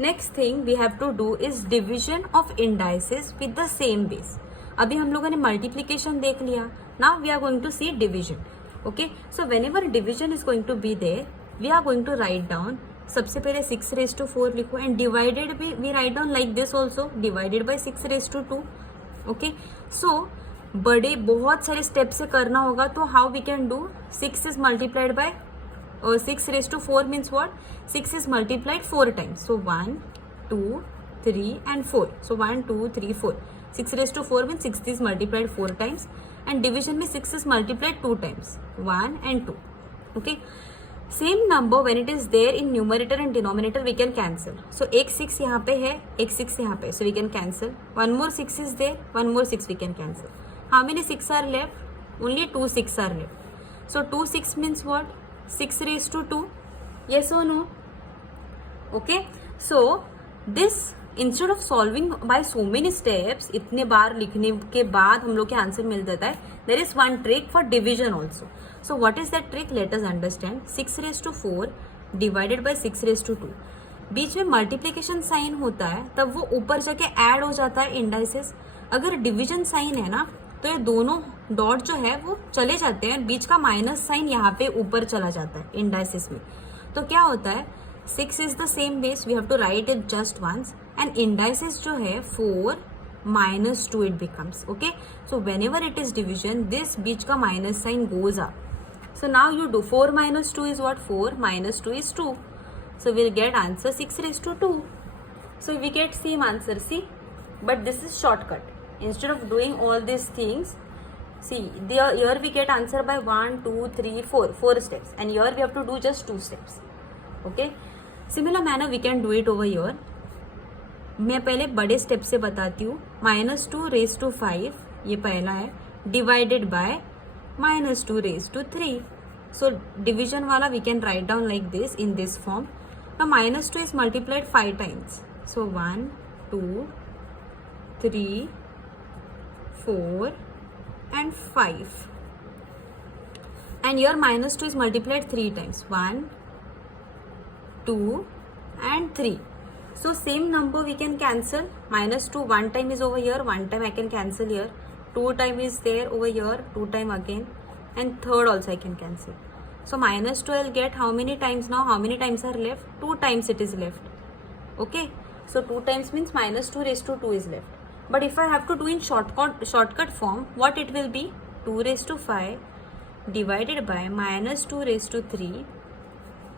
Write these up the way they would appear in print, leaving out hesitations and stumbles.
Next thing we have to do is division of indices with the same base. अभी हम लोगों ने multiplication देख लिया. Now we are going to see division. Okay, so whenever division is going to be there we are going to write down. सबसे पहले 6/4 लिखो and divided भी we write down like this also, divided by 6/2. Okay, so बड़े बहुत सारे step से करना होगा. तो how we can do, 6 is multiplied by 6/4 means what? 6 is multiplied 4 times. So 1, 2, 3 and 4. So 1, 2, 3, 4. 6/4 means 6 is multiplied 4 times. And division means 6 is multiplied 2 times. 1 and 2. Okay. Same number when it is there in numerator and denominator we can cancel. So एक 6 यहाँ पे है, एक 6 यहाँ पे. So we can cancel. One more 6 is there, one more 6 we can cancel. How many 6 are left? Only 2 6 are left. So 2 6 means what? 6/2. Yes or no? Okay, so this instead of solving by so many steps, इतने बार लिखने के बाद हम लोग के answer मिल जाता है. There is one trick for division also. So what is that trick? Let us understand. 6/4 divided by 6/2. बीच में मल्टीप्लीकेशन साइन होता है तब वो ऊपर जाके ऐड हो जाता है इंडाइसेस. अगर डिविजन साइन है ना तो ये दोनों डॉट जो है वो चले जाते हैं. बीच का माइनस साइन यहाँ पे ऊपर चला जाता है इंडाइसिस में. तो क्या होता है, 6 is the same base, we have to write it just once. And indices जो है 4 -2 it becomes. Okay, so whenever it is division this बीच का minus sign goes up. So now you do 4 - 2 is what? 4 - 2 is 2. So we'll get answer 6/2. So we get same answer, see, but this is shortcut. Instead of doing all these things, see here we get answer by 1 2 3 4 steps, and here we have to do just 2 steps. Okay, similar manner we can do it over here. मैं पहले बड़े step से बताती हूँ. -2/5 ये पहला है, divided by -2/3. So division वाला we can write down like this in this form. Now -2 is multiplied 5 times. So 1 2 3 4 and 5. And here -2 is multiplied 3 times. 1 2 and 3. So same number we can cancel. -2 one time is over here, one time I can cancel here. 2 time is there over here, 2 time again, and third also I can cancel. So -2 I'll get how many times now? How many times are left? 2 times it is left. Okay, so 2 times means -2/2 is left. But if I have to do in shortcut form, what it will be? 2/5 divided by -2/3.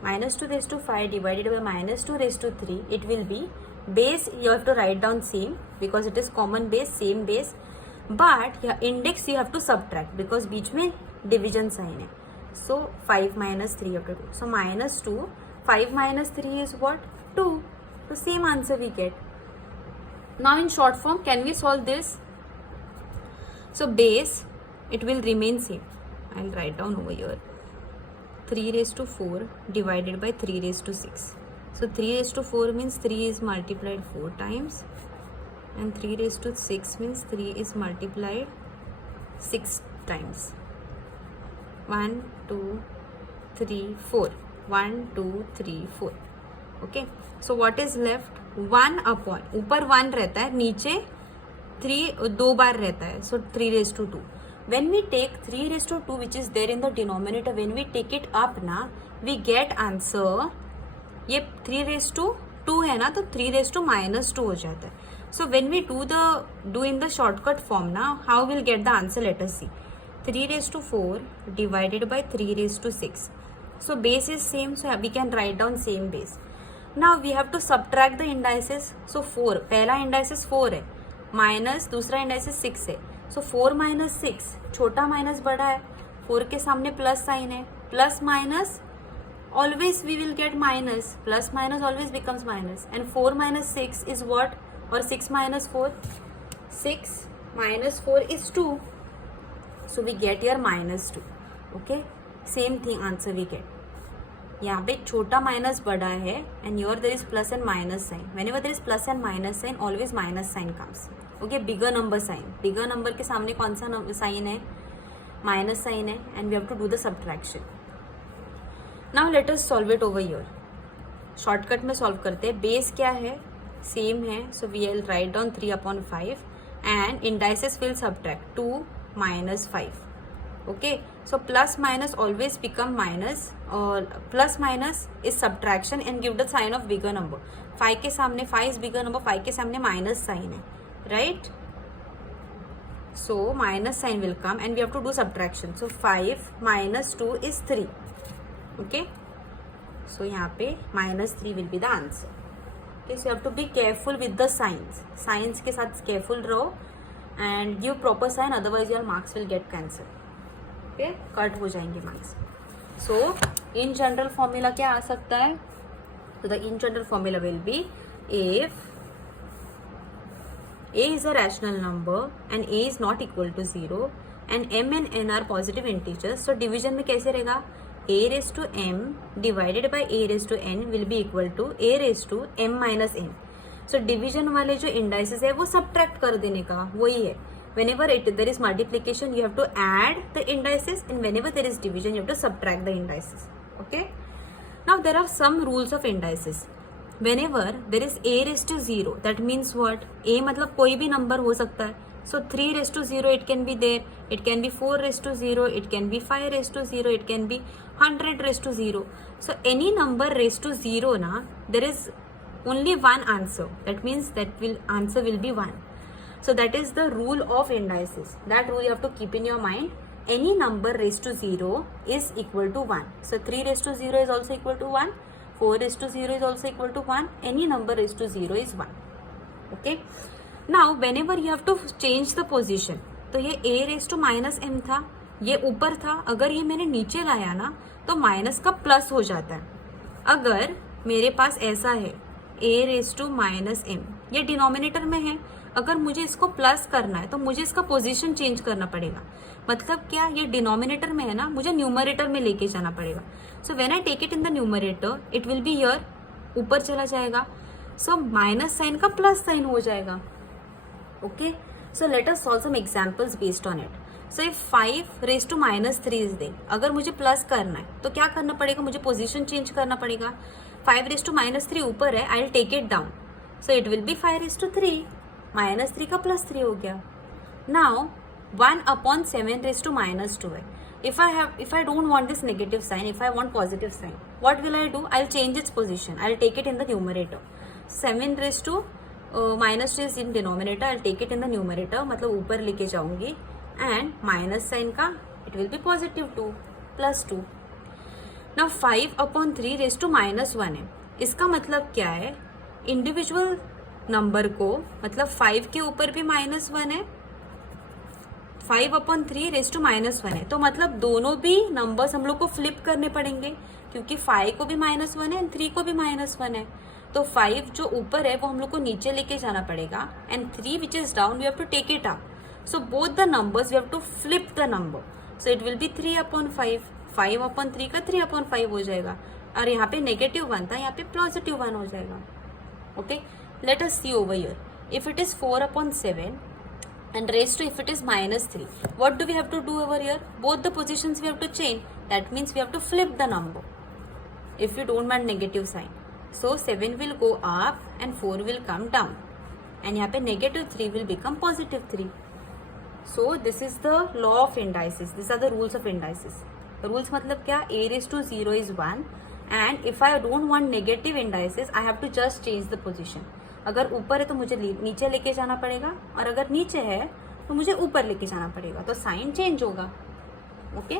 -2/5 divided by -2/3. It will be base. You have to write down same because it is common base, same base. But yeah, index you have to subtract because बीच में division sign है. So 5 - 3 you have to do. So -2, 5 - 3 is what? 2. So same answer we get. Now in short form, can we solve this? So base, it will remain same. I'll write down over here. 3/4 divided by 3/6. So 3/4 means 3 is multiplied 4 times. And 3/6 means 3 is multiplied 6 times. 1 2 3 4. 1 2 3 4. Okay, so what is left? 1 upon, ऊपर 1 रहता है, नीचे 3 दो बार रहता है. So 3/2. When we take 3/2 which is there in the denominator, when we take it up ना, we get answer. ये 3/2 है ना, तो 3/-2 हो जाता है. So when we do in the shortcut form ना, how we'll get the answer? Let us see. 3/4 divided by 3/6. So base is same, so we can write down same base. Now we have to subtract the indices. So 4, पहला indices 4 है, minus दूसरा indices 6 है. So 4 - 6, छोटा minus बड़ा है, 4 के सामने plus sign है, plus minus always we will get minus, plus minus always becomes minus. And 4 - 6 is what? Or 6 - 4? 6 - 4 is 2. So we get here -2. Okay, same thing answer we get. यहाँ पे छोटा minus बड़ा है, and here there is plus and minus sign. Whenever there is plus and minus sign, always minus sign comes. Okay, bigger number sign. Bigger number के सामने कौन सा sign है? माइनस साइन है, and we have to do the subtraction. Now let us solve it over here. Shortcut में solve करते हैं. Base क्या है, सेम है, so we will write down 3/5 and indices will subtract 2 - 5. Okay, so plus minus always become minus, or plus minus is subtraction and give the sign of bigger number. 5 के सामने 5 is bigger number, 5 के सामने minus sign है, right? So minus sign will come and we have to do subtraction. So 5 minus 2 is 3. Okay, so यहाँ पे -3 will be the answer. Okay, so you have to be careful with the signs. Signs के साथ careful रहो and give proper sign, otherwise your marks will get cancelled. Cut हो जाएंगे marks. So in general formula क्या आ सकता है? तो the in general formula will be if a is a rational number and a is not equal to 0 and m and n are positive integers. So division में कैसे रहेगा? a raised to m divided by a raised to n will be equal to a raised to m minus n. So division वाले जो indices है वो subtract कर देने का, वही है. Whenever there is multiplication, you have to add the indices, and whenever there is division, you have to subtract the indices. Okay. Now there are some rules of indices. Whenever there is a raised to 0, that means what? A मतलब कोई भी number हो सकता है. So 3 raised to 0 it can be there. It can be 4 raised to 0. It can be 5 raised to 0. It can be 100 raised to 0. So any number raised to 0 na, there is only one answer. That means answer will be 1. So that is the rule of indices. That rule you have to keep in your mind. Any number raised to 0 is equal to 1. So 3 raised to 0 is also equal to 1. 4 raised to 0 is also equal to 1. Any number raised to 0 is 1. Okay. Now whenever you have to change the position, तो ये a raised to minus m था, ये ऊपर था. अगर ये मैंने नीचे लाया ना तो माइनस का प्लस हो जाता है. अगर मेरे पास ऐसा है a raised to minus m, ये डिनोमिनेटर में है. अगर मुझे इसको प्लस करना है तो मुझे इसका पोजीशन चेंज करना पड़ेगा. मतलब क्या, ये डिनोमिनेटर में है ना, मुझे न्यूमरेटर में लेके जाना पड़ेगा. So when I take it in the numerator it will be here, ऊपर चला जाएगा. सो माइनस साइन का प्लस साइन हो जाएगा. Okay, so let us solve some examples based on it. So if 5 raised to -3 is there, अगर मुझे plus करना है तो क्या करना पड़ेगा? मुझे पोजीशन चेंज करना पड़ेगा. 5 raised to -3 ऊपर है, I will take it down. So it will be 5 raised to 3. -3 का +3 हो गया. नाउ 1/7 raised to -2 है. If I don't want this negative sign, if I want positive sign, what will I do? I'll change its position. I'll take it in the numerator. 7 raised to -2 is in denominator. I'll take it in the numerator. मतलब ऊपर लेके जाऊंगी. And minus sign का it will be +2, +2. Now 5/3 raised to -1 है. इसका मतलब क्या है? इंडिविजुअल नंबर को, मतलब 5 के ऊपर भी -1 है, 5/3 raised to -1 है. तो मतलब दोनों भी नंबर्स हम लोग को फ्लिप करने पड़ेंगे, क्योंकि 5 को भी -1 है, 3 को भी -1 है. तो 5 जो ऊपर है वो हम लोग को नीचे लेके जाना पड़ेगा, and 3 which is down we have to take it up. So both the numbers we have to flip the number. So it will be 3/5. 5/3 का 3/5 हो जाएगा. और यहाँ पे -1 था, यहाँ पे +1 हो जाएगा. Okay, let us see over here. If it is 4/7 and raised to, if it is -3, what do we have to do over here? Both the positions we have to change. That means we have to flip the number if you don't want negative sign. So 7 will go up and 4 will come down, and यहाँ पे -3 will become +3. So this is the law of indices. These are the rules of indices. Rules मतलब क्या? a raised to 0 is 1, and if I don't want negative indices, I have to just change the position. अगर ऊपर है तो मुझे नीचे लेके जाना पड़ेगा, और अगर नीचे है तो मुझे ऊपर लेके जाना पड़ेगा. तो साइन चेंज होगा. Okay,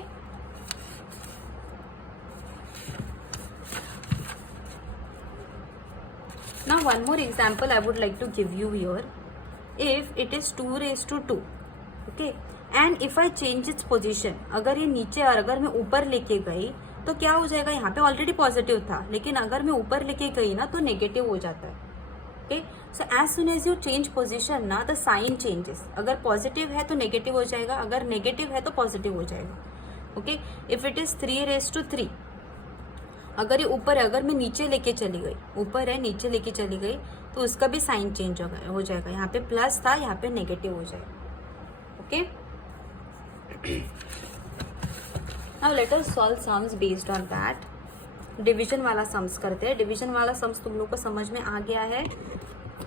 now one more example I would like to give you here. If it is 2 raised to 2, okay, and if I change its position, अगर ये नीचे और अगर मैं ऊपर लेके गई तो क्या हो जाएगा? यहाँ पे ऑलरेडी पॉजिटिव था, लेकिन अगर मैं ऊपर लेके गई ना तो नेगेटिव हो जाता है. Okay, so as soon as you change position ना, द साइन चेंजेस. अगर पॉजिटिव है तो नेगेटिव हो जाएगा, अगर नेगेटिव है तो पॉजिटिव हो जाएगा. Okay, if it is 3 raised to 3, अगर ये ऊपर है, अगर मैं नीचे लेके चली गई, ऊपर है नीचे लेके चली गई, तो उसका भी साइन चेंज हो जाएगा. यहाँ पे प्लस था, यहाँ पे नेगेटिव हो जाएगा. Okay, now let us solve sums based on that. Division वाला सम्स करते हैं. डिवीजन वाला सम्स तुम लोग को समझ में आ गया है.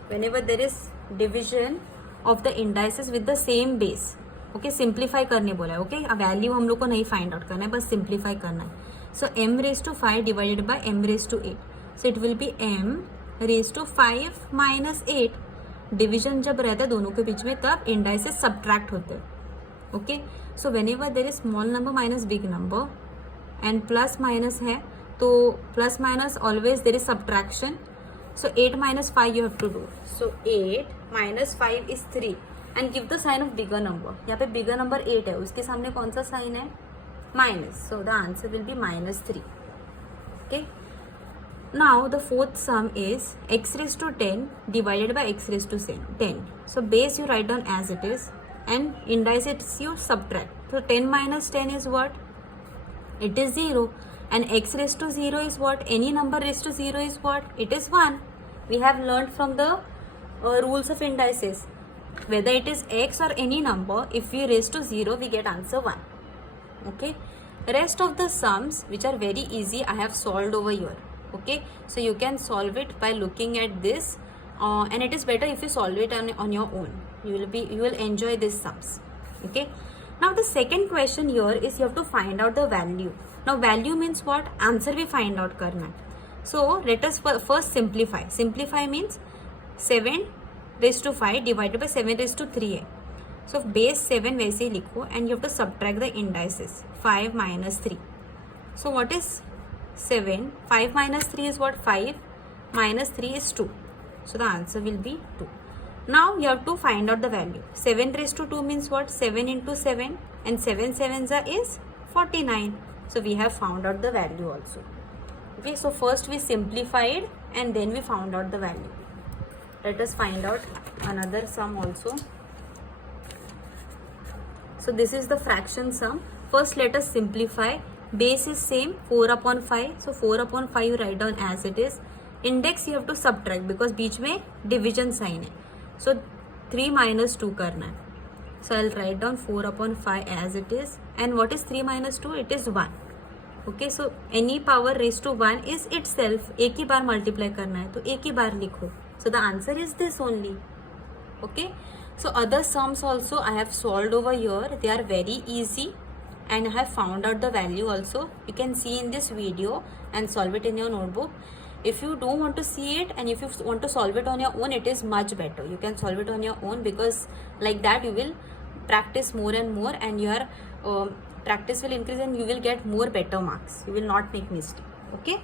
Whenever there is division of the indices with the same base. Okay, simplify करने बोला है. ओके, वैल्यू हम लोग को नहीं फाइंड आउट करना है, बस सिंप्लीफाई करना है. So m raise to 5 divided by m raise to 8. So it will be m raise to 5 minus 8. Division जब रहता है दोनों के बीच में तब इंडाइसेस सब्ट्रैक्ट होते हैं. Okay, so whenever there is small number minus big number and plus minus है तो plus minus always there is subtraction. So 8 minus 5 you have to do. So 8 minus 5 is 3 and give the sign of bigger number. यहाँ पे bigger number 8 है, उसके सामने कौन सा sign है? Minus. So the answer will be -3. Okay. Now the fourth sum is x raised to 10 divided by x raised to 10. So base you write down as it is and indices you subtract. So 10 minus 10 is what? It is 0. And x raised to 0 is what? Any number raised to 0 is what? It is 1. We have learned from the rules of indices. Whether it is x or any number, if we raise to 0, we get answer 1. Okay. Rest of the sums, which are very easy, I have solved over here. Okay. So you can solve it by looking at this. And it is better if you solve it on your own. You will enjoy these sums. Okay. Now the second question here is you have to find out the value. Now value means what? Answer we find out करना है. So let us first simplify. Simplify means 7 raised to 5 divided by 7 raised to 3 है. So base 7 वैसे ही लिखो and you have to subtract the indices. 5 minus 3. So what is 7? 5 minus 3 is what? 5 minus 3 is 2. So the answer will be 2. Now you have to find out the value. 7 raised to 2 means what? 7 into 7 and 7 sevens is 49. So we have found out the value also. Okay, so first we simplified and then we found out the value. Let us find out another sum also. So this is the fraction sum. First let us simplify. Base is same, 4 upon 5. So 4 upon 5 you write down as it is. Index you have to subtract because बीच में division sign है. So 3 minus 2 करना है. So I'll write down 4 upon 5 as it is. And what is 3 minus 2? It is 1. Okay, so any power raised to 1 is itself. एक ही बार multiply करना है तो एक ही बार लिखो. So the answer is this only. Okay, so other sums also I have solved over here. They are very easy and I have found out the value also. You can see in this video and solve it in your notebook. If you don't want to see it and if you want to solve it on your own, it is much better. You can solve it on your own because like that you will practice more and more and your practice will increase and you will get more better marks. You will not make mistake. Okay.